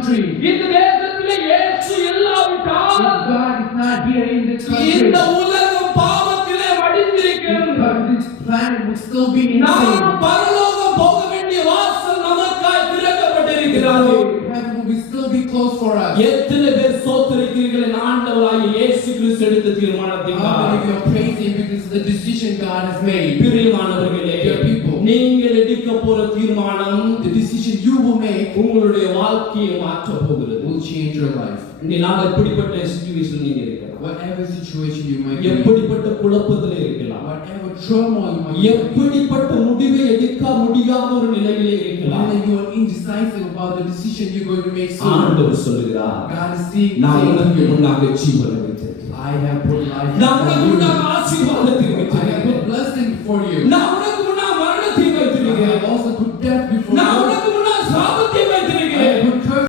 country. இந்த தேசத்திலே இயேசு இல்லாவிட்டால் If God is not here in this country, இந்த உலகம் பாவத்திலே மடிந்திருக்கிறது. this planet would still be in நாம் sin. பரலோகம் போக வேண்டிய வாசல் நமக்காய் திறக்கப்பட்டிருக்கிறது. Heaven will still be closed for us. எத்தனை பேர் சோத்திருக்கிறீர்கள் என் ஆண்டவராகிய இயேசு கிறிஸ்து எடுத்த How தீர்மானத்திற்காக? many of you are praising because of the decision God has made? பிரியமானவர்களே, Dear people, நீங்கள் எடுக்க போற தீர்மானம் the decision you will make உங்களுடைய வாழ்க்கையை மாற்ற போகிறது. will change your life. நான் எப்படிப்பட்ட சிச்சுவேஷன் நீங்க இருக்கலாம், Whatever situation you might be in, எப்படிப்பட்ட குழப்பத்திலே இருக்கலாம், whatever turmoil you might be in, எப்படிப்பட்ட முடிவை எடுக்க முடியாத ஒரு நிலையிலே இருக்கலாம். whether you are indecisive about the decision you're going to make soon, ஆண்டவர் சொல்லுகிறார், God is saying நான் to உனக்கு you, முன்னாக ஜீவனை வைத்திருக்கிறேன், I have put life நான் உனக்கு before you. முன்னாக ஆசீர்வாதத்தை I have வைத்திருக்கிறேன், put blessing before you. நான் உனக்கு